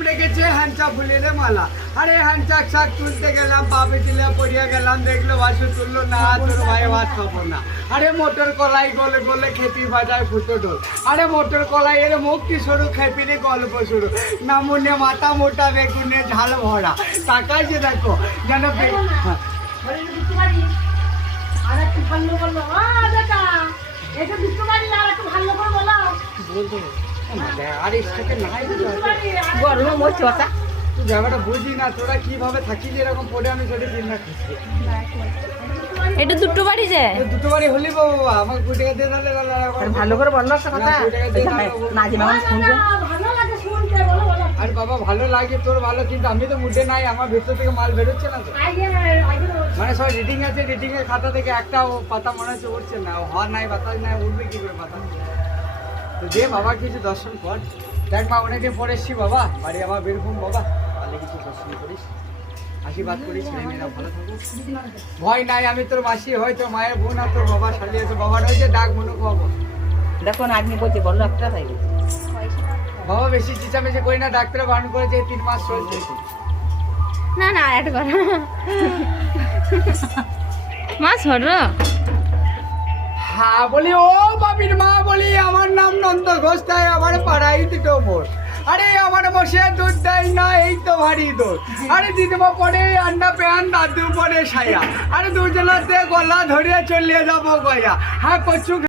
রেখেছে হ্যান্ডচা ফুলের মালা। আরে হ্যান্ডচাক শাক তুলতে গেলাম, বাপে দিলে পড়িয়া গেলাম, দেখলো বাসু তুললো না, তোর ভাই ভাত খাবো না। আরে মোটর কলাই গলে গলে খেতি বাজায় ফুটো ঢোল। আরে মোটর কলাই এর মুক্তি সরু খেপিলে গল্প শুরু। নামুনে মাথা মোটা বেগুনে ঝাল ভরা, তাকাই যে দেখো যেন জায়গাটা বুঝি না, তোরা কিভাবে থাকিস এরকম পড়ে, আমি ছোট দিন না এটা দুটো বাড়ি যে দুটো বাড়ি হলি বাবা আমাকে কুটে দিয়ে তাহলে ভালো করে বললো একটা কথা আরে বাবা ভালো লাগে তোর ভালো, কিন্তু আমি তো মুডে নাই, আমার ভেতর থেকে মাল বেরোচ্ছে না তো। মানে সব রিডিং আছে, রিডিং এর খাতা থেকে একটা পাতা মনে হচ্ছে উঠছে না, হওয়ার নাই বাতাস নাই, উঠবে কি করে পাতা। তো যে বাবা কিছু দর্শন কর, দেখ মা অনেকদিন পরে এসছি বাবা বাড়ি, আমার বেরকুম বাবা, তাহলে কিছু দর্শন করিস, আশীর্বাদ করিস, ছেলেমেয়েরা ভালো থাকুক। ভয় নাই, আমি তোর মাসি হয়, তোর মায়ের বোন আর তোর বাবা শালি আছে, বাবার হয়েছে ডাক মনে খাবো। দেখো না আদমি বলছে বললো একটা তাই বাবা বেশি চিচামেচি করি না, ডাক্তার বারণ করেছে 3 মাস চলছে। না না আর একবার মা ছোট হ্যাঁ বলি ও বাবির মা, বলি আমার নাম নন্দ ঘোষ, তাই আমার পাড়াই দুটো মোড়। আরে আমার বসে দুধ দেয় না, এই তো ভারী দোষ। আরে দিদিমা পরে আন্ডা প্যান, দাদু পরে সায়া, আরে দুজনাতে গলা ধরে চলে যাবো গয়া। হ্যাঁ কচু